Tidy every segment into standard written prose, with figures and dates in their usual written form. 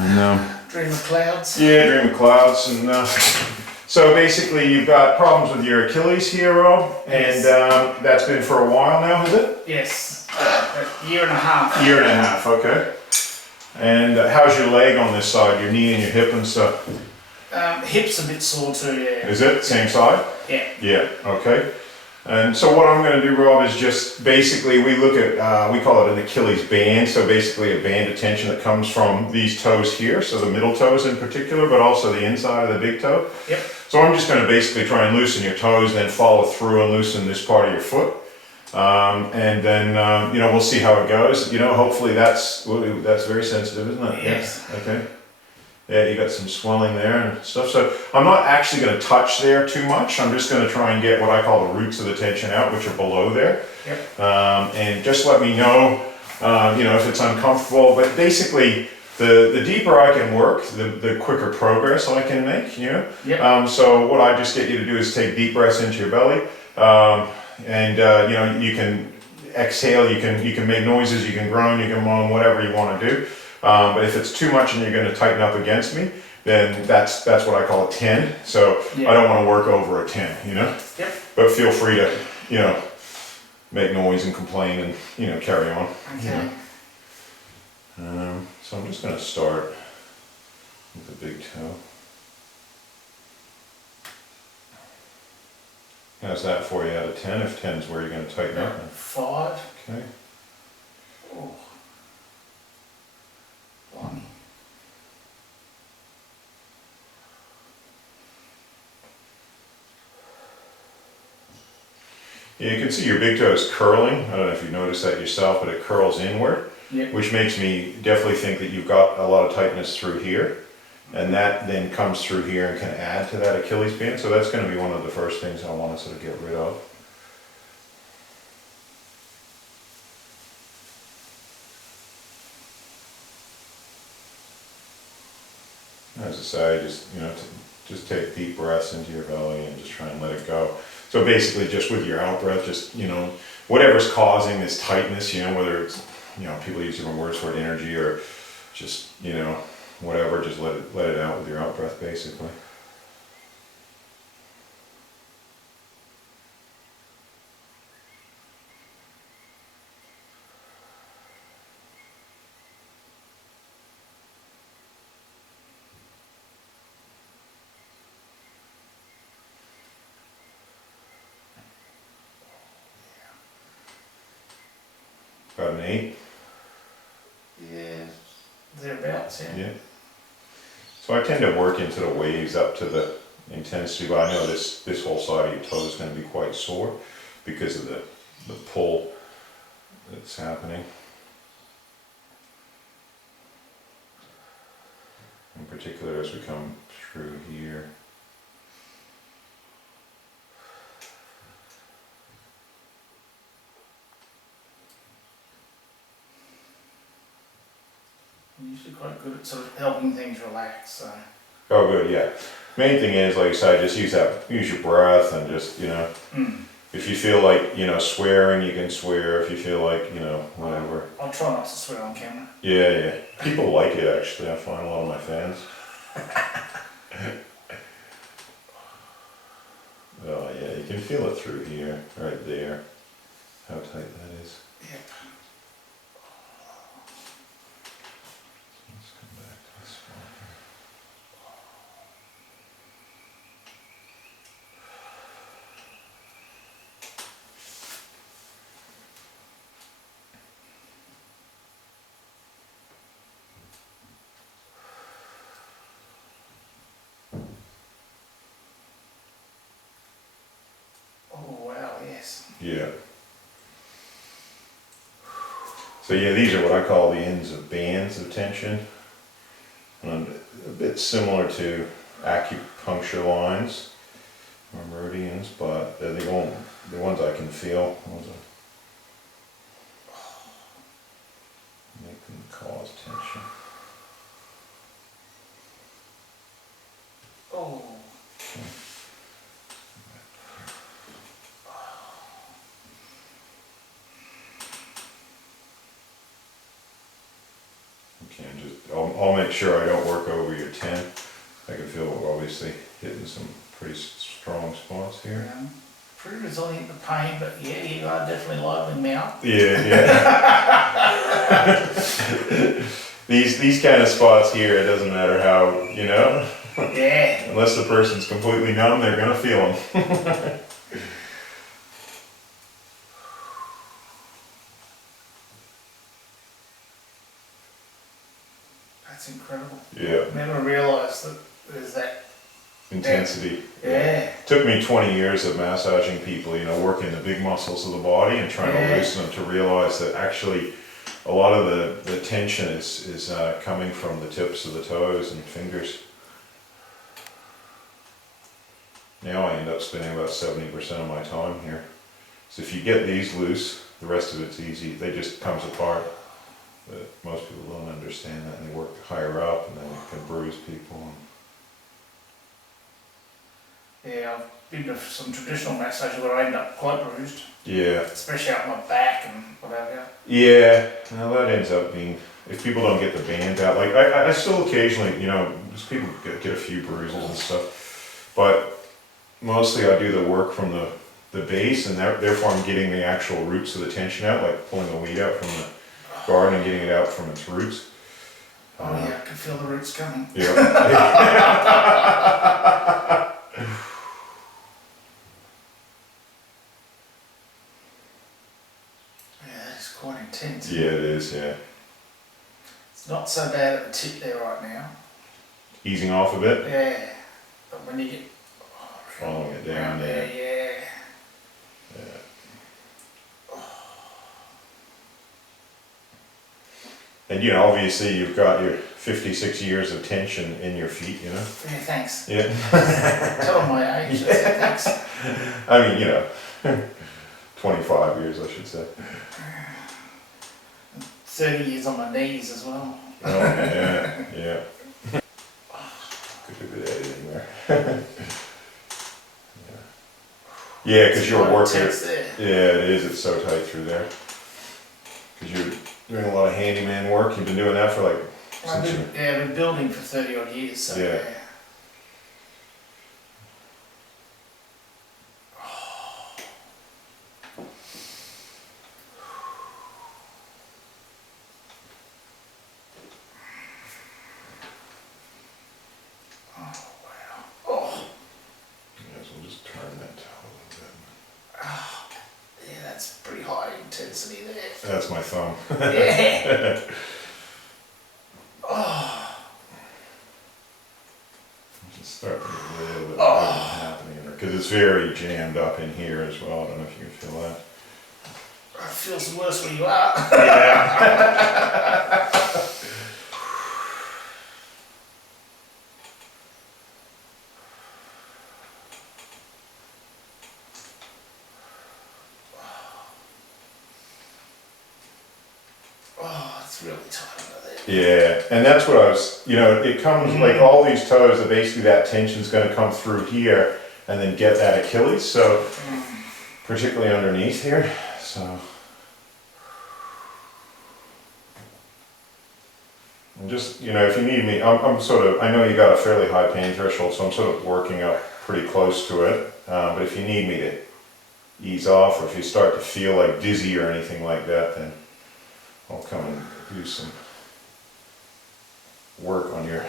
And, Dream of clouds. yeah, dream of clouds. And so basically you've got problems with your Achilles here, Rob, and that's been for a while now, has it? Yes, a year and a half. Year and a half, okay. And how's your leg on this side, your knee and your hip and stuff? Hips a bit sore too, yeah. Is it same side? Yeah. Yeah, okay. And so what I'm going to do, Rob, is just basically we look at, we call it an Achilles band, so basically a band of tension that comes from these toes here, so the middle toes in particular, but also the inside of the big toe. Yep. So I'm just going to basically try and loosen your toes, then follow through and loosen this part of your foot. And then, you know, we'll see how it goes. You know, hopefully that's very sensitive, isn't it? Yes. Yeah. Okay. Yeah, you got some swelling there and stuff. So I'm not actually going to touch there too much. I'm just going to try and get what I call the roots of the tension out, which are below there. Yep. And just let me know, you know, if it's uncomfortable. But basically, the deeper I can work, the quicker progress I can make, you know. Yep. So what I just get you to do is take deep breaths into your belly. And you know, you can exhale, you can make noises, you can groan, you can moan, whatever you want to do. But if it's too much and you're going to tighten up against me, then that's what I call a 10. So I don't want to work over a 10, you know? Yep. But feel free to, you know, make noise and complain and, you know, carry on. Okay. You know? So I'm just going to start with the big toe. How's that for you out of 10? If 10 is where you're going to tighten up? 5. Okay. Oh. 1. Yeah, you can see your big toe is curling. I don't know if you noticed that yourself, but it curls inward, Yep. which makes me definitely think that you've got a lot of tightness through here. And that then comes through here and can add to that Achilles band. So that's going to be one of the first things I want to sort of get rid of. As I say, just, you know, just take deep breaths into your belly and just try and let it go. So basically just with your out breath, just, you know, whatever's causing this tightness, you know, whether it's, you know, people use different words for it, energy or just, you know, whatever, just let it out with your out breath basically. About an 8. Yeah. Thereabouts, yeah. Yeah. So I tend to work into the waves up to the intensity, but I know this whole side of your toe is going to be quite sore because of the pull that's happening. In particular as we come through here. You're usually quite good at sort of helping things relax, so. Oh good, yeah. Main thing is, like I said, just use your breath and just, you know, if you feel like, you know, swearing, you can swear. If you feel like, you know, whatever. I'll try not to swear on camera. Yeah, yeah. People like it actually. I find a lot of my fans. Oh yeah, you can feel it through here, right there. How tight that is. Yep. Let's come back to this one. Oh wow, yes. Yeah. So yeah, these are what I call the ends of bands of tension. And a bit similar to acupuncture lines or meridians, but they're the ones I can feel. Make them cause tension. Oh. Okay. And just, I'll make sure I don't work over your 10. I can feel we're obviously hitting some pretty strong spots here. Yeah. Pretty resilient to pain, but yeah, you are definitely livening me up. Yeah, yeah. These kind of spots here, it doesn't matter how, you know, Yeah. unless the person's completely numb, they're gonna feel them. That's incredible. Yeah, Never realised that there's that. intensity. Yeah. Took me 20 years of massaging people, you know, working the big muscles of the body and trying to loosen them to realize that actually a lot of the tension is coming from the tips of the toes and fingers. Now I end up spending about 70% of my time here. So if you get these loose, the rest of it's easy. They just comes apart. But most people don't understand that, and they work higher up, and then it can bruise people. Yeah, I've been to some traditional massages where I end up quite bruised, Yeah. especially up my back and whatever. Yeah, well, that ends up being, if people don't get the band out, like I still occasionally, you know, just people get a few bruises and stuff, but mostly I do the work from the base, and therefore I'm getting the actual roots of the tension out, like pulling the weed out from the garden and getting it out from its roots. Oh yeah, I can feel the roots coming. Yeah. Yeah, it's quite intense. Yeah, it is, yeah. It's not so bad at the tip there right now. Easing off a bit, Yeah, but when you get following it down around there. there, yeah. And you know, obviously you've got your 56 years of tension in your feet, you know? Yeah, thanks. Yeah. Tell them my age. Thanks. I mean, you know, 25 years I should say. 30 years on my knees as well. Oh, yeah, yeah. Could do a bit of editing there. Yeah, because you're Quite working. intense there. Yeah, it is. It's so tight through there. Because you're doing a lot of handyman work. You've been doing that for like. I've Since been building for 30 odd years, so Yeah. yeah. Yeah, so we'll just turn that towel a little Yeah, that's pretty high intensity there. bit. That's my thumb. Yeah. Just start with a little bit of happening because it's very jammed up in here as well. I don't know if you can feel that. It feels worse where you are. Yeah. Oh, it's really tight under there. Yeah, and that's what I was, you know, it comes like all these toes, that basically that tension's going to come through here and then get that Achilles, so particularly underneath here, so. And just, you know, if you need me, I'm sort of, I know you got a fairly high pain threshold, so I'm sort of working up pretty close to it, but if you need me to ease off, or if you start to feel like dizzy or anything like that, then I'll come and do some work on your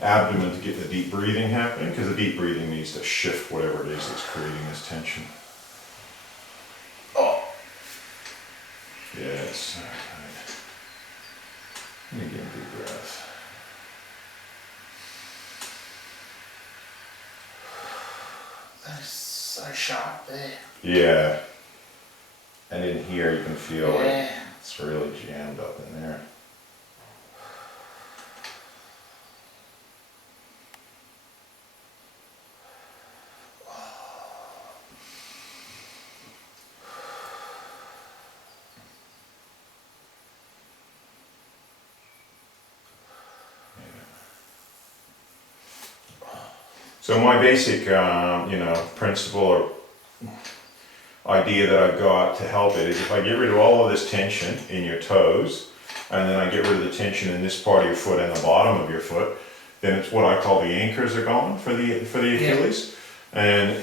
abdomen to get the deep breathing happening, because the deep breathing needs to shift whatever it is that's creating this tension. Oh, Yes. Right. Let me get a deep breath. that is so sharp there. Yeah. And in here you can feel like Yeah. it's really jammed up in there. So my basic, you know, principle or idea that I've got to help it is if I get rid of all of this tension in your toes, and then I get rid of the tension in this part of your foot and the bottom of your foot, then it's what I call the anchors are gone for the Achilles. And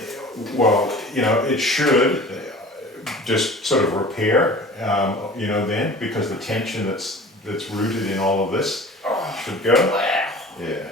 well, you know, it should just sort of repair, you know, then, because the tension that's rooted in all of this should go. Wow. Yeah.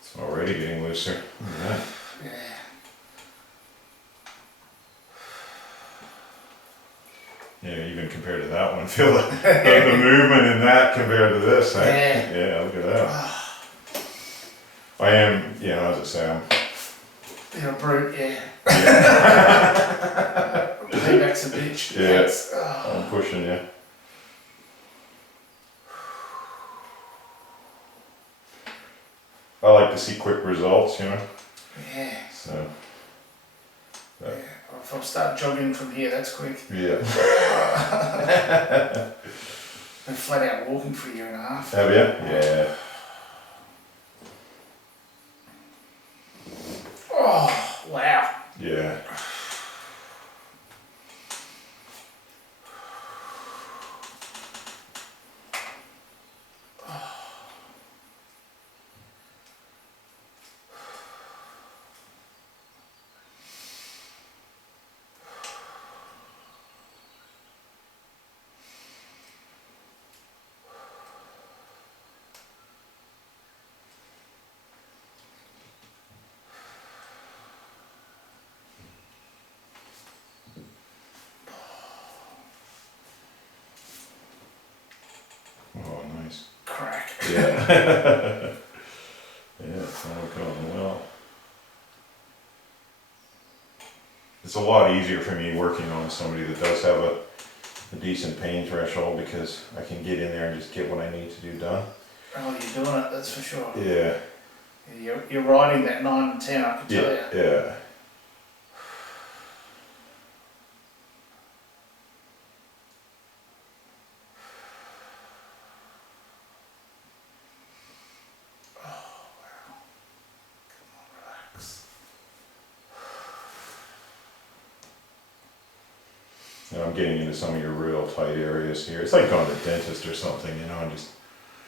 It's already getting looser. Look at that. Yeah. Yeah, even compared to that one, feel the movement in that compared to this. Yeah. Yeah, look at that. I am, you know, as I say, I'm. You're a brute, yeah. Yeah. Payback's a bitch. Yeah. That's, I'm pushing you. I like to see quick results, you know. yeah. So. Yeah. If I start jogging from here, that's quick. Yeah. Been flat out walking for a year and a half. Have you? Yeah. Oh, wow. Yeah. Oh, nice. Crack. Yeah. Yeah, it's all going well. It's a lot easier for me working on somebody that does have a decent pain threshold, because I can get in there and just get what I need to do done. Oh, you're doing it, that's for sure. Yeah. You're riding that 9 and 10, I can tell you. Yeah. Relax. And I'm getting into some of your real tight areas here. It's like going to the dentist or something, you know, and just.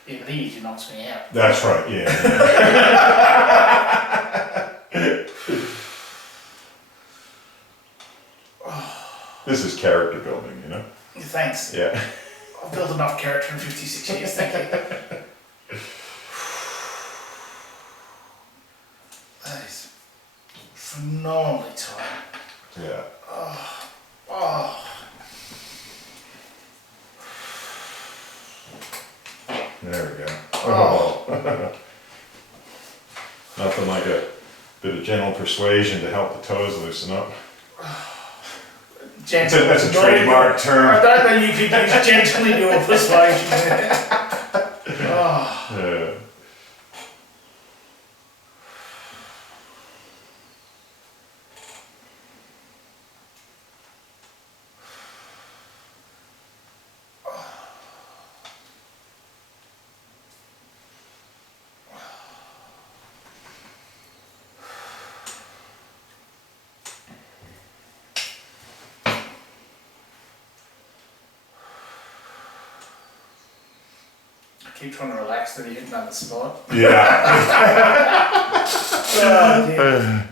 Yeah, but he usually knocks me out. That's right, yeah. This is character building, you know? Thanks. Yeah. I've built enough character in 56 years, thank you. That is phenomenally tight. Yeah. Oh. There we go. Oh. Nothing like a bit of gentle persuasion to help the toes loosen up. Gentle. That's a trademark I term. don't know you could use gently your persuasion. Oh. Yeah. I keep trying to relax till you hit another spot. Yeah. Oh, dear.